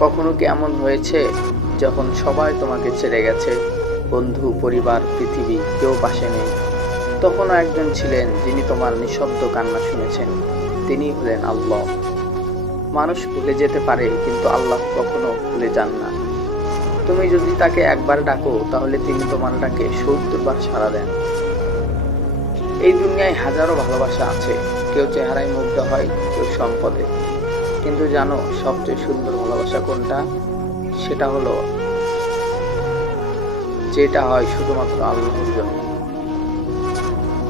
কখনো কি এমন হয়েছে যখন সবাই তোমাকে ছেড়ে গেছে? বন্ধু, পরিবার, পৃথিবী, কেউ পাশে নেই। তখনও একজন ছিলেন যিনি তোমার নিঃশব্দ কান্না শুনেছেন। তিনি হলেন আল্লাহ। মানুষ ভুলে যেতে পারে, কিন্তু আল্লাহ কখনো ভুলে যান না। তুমি যদি তাকে একবার ডাকো, তাহলে তিনি তোমার ডাকে সত্তর বার সাড়া দেন। এই দুনিয়ায় হাজারো ভালোবাসা আছে। কেউ চেহারায় মুগ্ধ হয়, কেউ সম্পদে। কিন্তু জানো, সবচেয়ে সুন্দর ভালোবাসা কোনটা? সেটা হলো, যেটা হয় শুধুমাত্র আল্লাহর জন্য।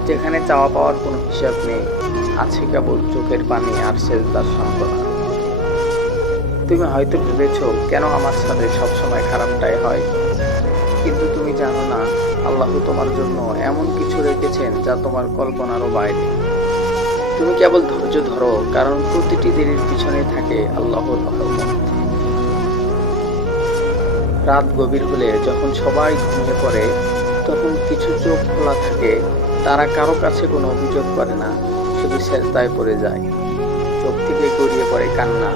যেখানে চাওয়া পাওয়ার কোনো হিসাব নেই, আছে কেবল চোখের পানি আর সেজদার সান্ত্বনা। তুমি হয়তো ভেবেছো, কেন আমার সাথে সবসময় খারাপটাই হয়? কিন্তু তুমি জানো না, আল্লাহ তোমার জন্য এমন কিছু রেখেছেন যা তোমার কল্পনারও বাইরে। তুমি কেবল ধৈর্য ধরো, কারণ প্রতিটি দিনের পিছনে থাকে আল্লাহর রাত গভীর হলে যখন সবাই ঘুমিয়ে পড়ে, তখন কিছু চোখ খোলা থাকে, তারা কারও কাছে কোনো অভিযোগ করে না, শুধু সেজদায় পড়ে যায়। চোখ থেকে গড়িয়ে পড়ে কান্না।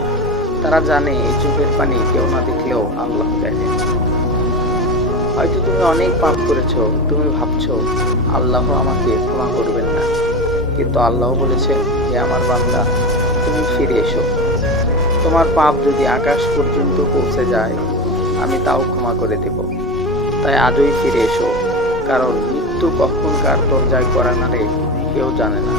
তারা জানে এই চোখের পানি কেউ না দেখলেও আল্লাহ দেখে। হয়তো তুমি অনেক পাপ করেছ, তুমি ভাবছ, আল্লাহ আমাকে ক্ষমা করবেন না। কিন্তু আল্লাহ বলেছেন যে আমার বান্দা, তুমি ফিরে এসো। তোমার পাপ যদি আকাশ পর্যন্ত পৌঁছে যায়, আমি তাও ক্ষমা করে দেব। তাই আজই ফিরে এসো, কারণ মৃত্যু কখন কার দরজায় করা না রে, কেউ জানে না।